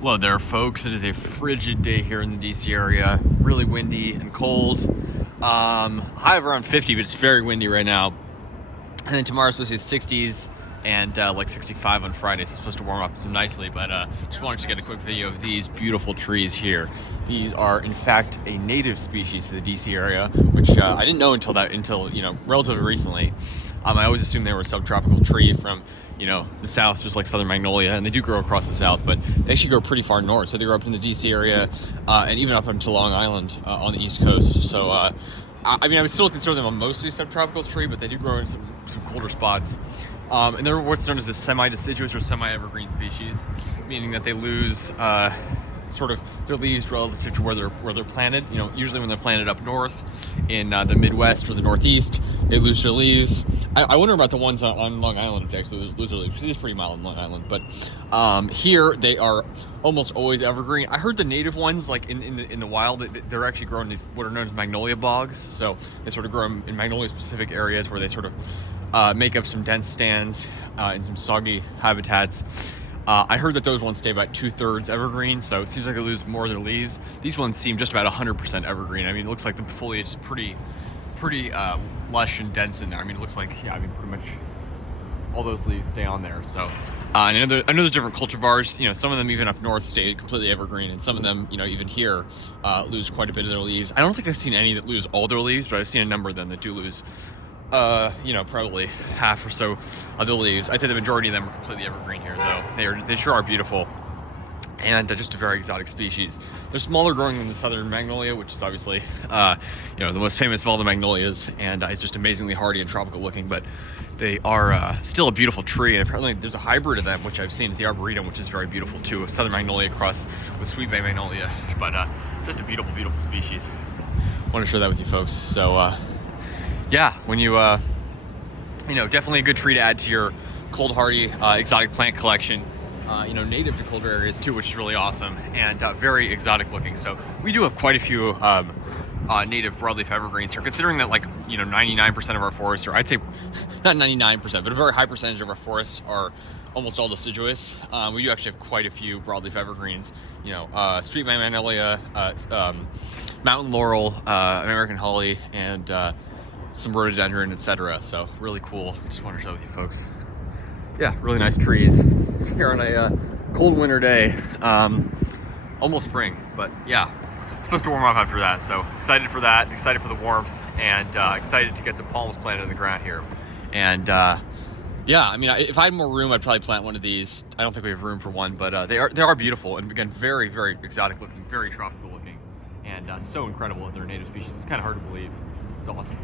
Hello there, folks. It is a frigid day here in the DC area. Really windy and cold. High of around 50, but it's very windy right now. And then tomorrow's supposed to be 60s and like 65 on Friday, so it's supposed to warm up some nicely. But just wanted to get a quick video of these beautiful trees here. These are, in fact, a native species to the DC area, which I didn't know until relatively recently. I always assumed they were a subtropical tree from the south, just like southern magnolia, and they do grow across the south, but they actually grow pretty far north. So they grow up in the DC area and even up into Long Island on the East Coast. So I would still consider them a mostly subtropical tree, but they do grow in some colder spots. And they're what's known as a semi-deciduous or semi-evergreen species, meaning that they lose sort of their leaves relative to where they're planted. Usually when they're planted up north in the Midwest or the Northeast, they lose their leaves. I wonder about the ones on Long Island if they actually lose their leaves. It is pretty mild on Long Island, but here they are almost always evergreen. I heard the native ones, like in the wild, they're actually grown in these what are known as magnolia bogs. So they sort of grow in magnolia specific areas where they sort of make up some dense stands in some soggy habitats. I heard that those ones stay about 2/3 evergreen, so it seems like they lose more of their leaves. These ones seem just about 100% evergreen. I mean, it looks like the foliage is pretty lush and dense in there. I mean, it looks like, pretty much all those leaves stay on there. So, and I know there's different cultivars. Some of them even up north stay completely evergreen, and some of them, even here, lose quite a bit of their leaves. I don't think I've seen any that lose all their leaves, but I've seen a number of them that do lose probably half or so of the leaves. I'd say the majority of them are completely evergreen here, though. They sure are beautiful, and just a very exotic species. They're smaller growing than the southern magnolia, which is obviously, the most famous of all the magnolias, and it's just amazingly hardy and tropical looking. But they are still a beautiful tree, and apparently there's a hybrid of them, which I've seen at the Arboretum, which is very beautiful too. A southern magnolia crossed with Sweetbay magnolia, but just a beautiful, beautiful species. I want to share that with you folks. So. Yeah, when you, definitely a good tree to add to your cold hardy exotic plant collection. Native to colder areas too, which is really awesome, and very exotic looking. So we do have quite a few native broadleaf evergreens here, considering that 99% of our forests, or I'd say not 99%, but a very high percentage of our forests are almost all deciduous. We do actually have quite a few broadleaf evergreens. Street magnolia, mountain laurel, American holly, and some rhododendron, etc. So really cool. Just want to share with you folks. Yeah, really nice trees here on a cold winter day. Almost spring, but yeah, it's supposed to warm up after that. So excited for that, excited for the warmth, and excited to get some palms planted in the ground here. And if I had more room, I'd probably plant one of these. I don't think we have room for one, but they are beautiful, and again, very, very exotic looking, very tropical looking, and so incredible that they're a native species. It's kind of hard to believe. It's awesome.